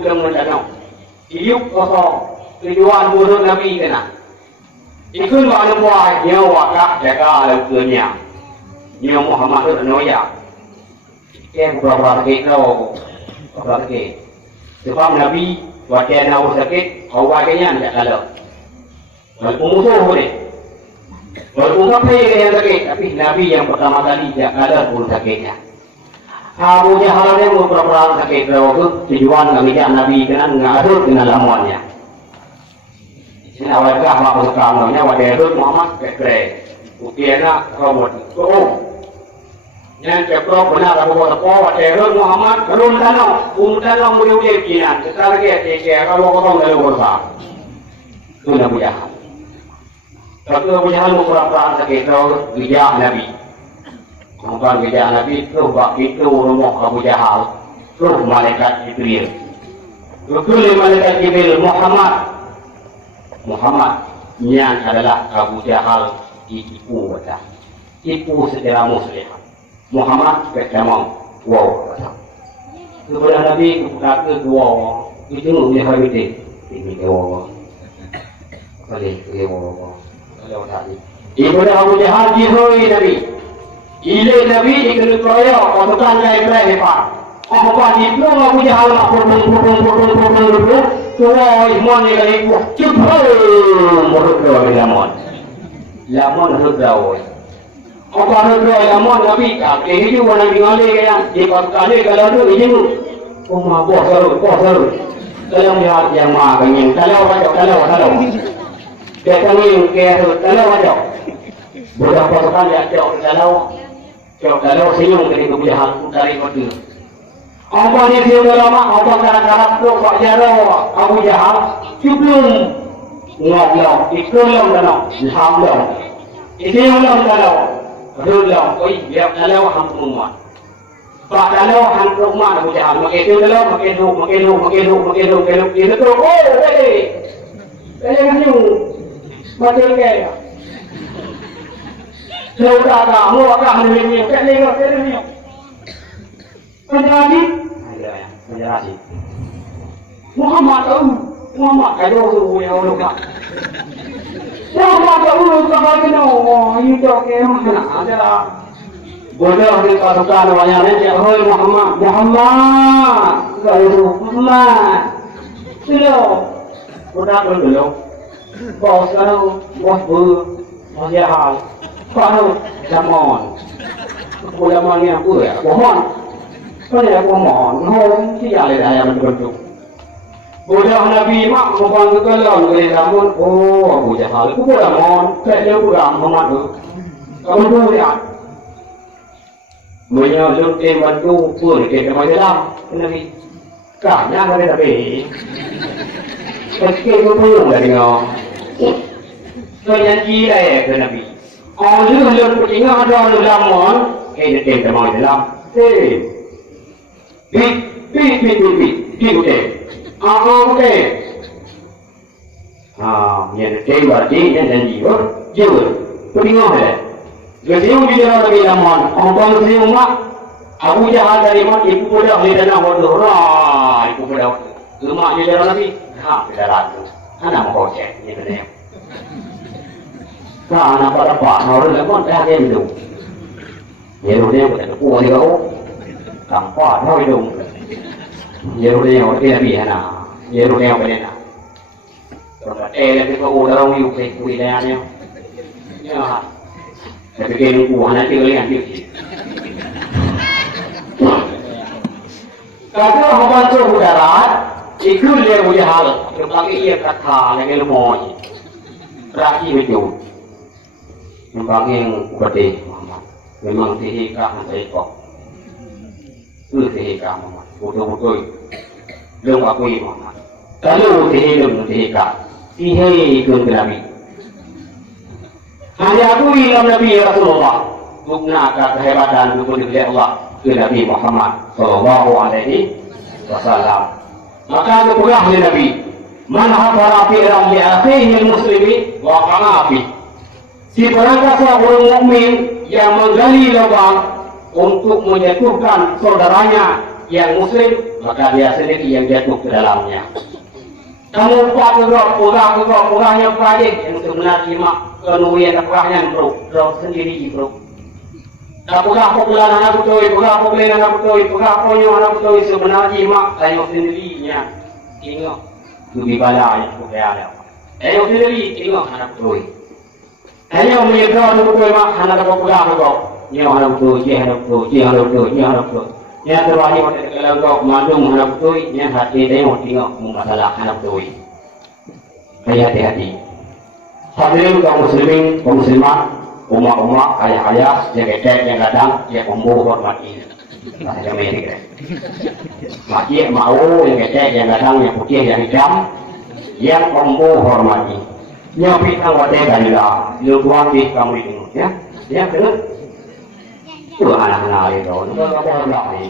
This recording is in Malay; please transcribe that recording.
hidup dengan danau. Hidup kosong. Tujuan murid Nabi kena. Ikut mana buat nyawa kak jaga lakukannya. Nyawa Muhammad itu noya. Yang berapa kau berapa sebab Nabi waktu nak sakit awalnya tidak kalau. Walaupun musuh boleh. Walaupun apa yang sakit, tapi Nabi yang pertama kali tidak kalah pun sakitnya. Abu Jahal yang berperang sakit waktu tujuan kami Nabi kena ngatur dengan lamuannya. Ini awal kah mak utamanya wadah Muhammad kekre. Ukiana robot. Oh, yang cekrok benar robot apa wadah Muhammad kerun danau mulia kian. Sekarang dia kalau kotong dari bursa. Itu Abu Jahal. Tapi Abu Jahal berperang sakit gejah Nabi. Bukan gejah Nabi itu bak itu rumah Abu Jahal. Ruh malaikat Jibril. Rukul malaikat Jibril Muhammad yang adalah Abu Jahal ditipu wajah. Tipu secara muslim. Muhammad berjamang wow wajah. Kepada Nabi kata wow itu dia habis ini wow. Boleh wow. Kalau tadi. Ibadah Abu Jahal dihoi Nabi. Ile Nabi ikut kroyo pasukan yang hebat. Apa itu Abu Jahal nak potong. Tua iman yang ikut cepat murid lamon. Lamon hudau. Apa hudau lamon Nabi tak ini juga Nabi ngalih yang di kali kalau tu ini. Oh bos seru. Kalau yang mah kenyang kalau. Dia kenyang ke kalau macam. Budak pasukan dia kalau senyum dari Abu Jahal dari kodu. Apa ni dia lama? Apa cara-cara tu Pak Jaro Abu Jahal sebelum ngobrol, ikulong danau, hamdong. Ikulong danau, rulong. Oi, biar danau hamdong. Pak danau hamdong Abu Jahal. Makin danau, makin lu. Itu tu, oh, boleh kanyu, macam ni. Saudara kamu akan mendengar, kenapa? Penjelasan. Muhammad kalau tu yang orang. Muhammad kalau kalau itu ke mana ada. Bodoh di pasukan banyak ni. Hoi Muhammad. Kalau Muhammad. Silo. Bodoh dulu. Bos kalau bos bos Jahal. Kalau Lamon. Lamon ni apa ya? Bohong. Kalau aku mohon, siapa yang berbentuk? Bodoh Nabi mak bukan kekelam dari namun Abu Jahal. Aku boleh mohon, saya kurang Muhammad tu. Kamu tu ya? Menyulut bantu pun kita macam Nabi. Kanya dari Nabi. Meski aku pun dari ngau. Janji ke Nabi. Orang lu percaya ada dalam kita kita mau dalam. Okey. Apa okey? Yang berarti yang janji jujur. Tengok le. Gesiung di dalam Nabi Muhammad. Orang gesiung mak Abu Jahal dari mak ibu budak di dalam bodoh. Ibu budak. Lemak di dalam Nabi. Di dalam tu. Anak mau cek ni benar. Anak apa? Orang lemon dah ada itu. Dia bukan kuat dia. Tampak thôi đúng. Yerusalem dia biasa. Yerusalem benar. Kalau là cái câu đâu yêu cái quỷ đen nhá. Nhá. Tapi cái của nó chưa lên được gì. Kalau hamba tu darat, ikut dia punya hal. Kepala ia kata lagi lemoi. Rakyat itu. Memang yang berdeh Muhammad. Memang sihikah sampai kok. Sihikah Muhammad. Betul-betul. Belum akui Muhammad. Kalau sihikah. Sihikun ke Nabi. Hanya akui Nabi Rasulullah. Gunakan kehebatan dukun oleh Allah ke Nabi Muhammad Sallallahu Alaihi Wasallam. Maka kepulah oleh Nabi. Man hafara fi'ran li akhihi muslimi wa qanafi. Si perangkasa orang mukmin yang menggali lubang untuk menjatuhkan saudaranya yang muslim maka dia sendiri yang jatuh ke dalamnya. Kamu buat kurang-kurangnya proyek yang sebenarnya mak kenuian kurangnya bro sendiri bro. Apakah populer anak betul, populer anak betul, konyol anak betul sebenarnya mak saya sendirinya. Tengok, lebih balai ada. Saya sendiri tengok anak betul. Hanya menyebar anak betul mak anak populer kau. Dia anak betul, dia anak betul, dia anak betul, dia anak betul. Yang terwajib pada kalau kau mandung anak betul, yang hati tengok masalah anak betul. Hati-hati. Hadirin kaum muslimin, kaum muslimat, umat-umat, ayah-ayah, yang kecil, yang kadang, yang umbu hormati. Bahasa Amerika. Maknya mau yang kecil, yang kadang, yang putih, yang hitam, yang umbu hormati. Yang pitang wadai kalilah, luar di kamu itu, ya, dengar. Itu anak-anak itu, itu apa hormati.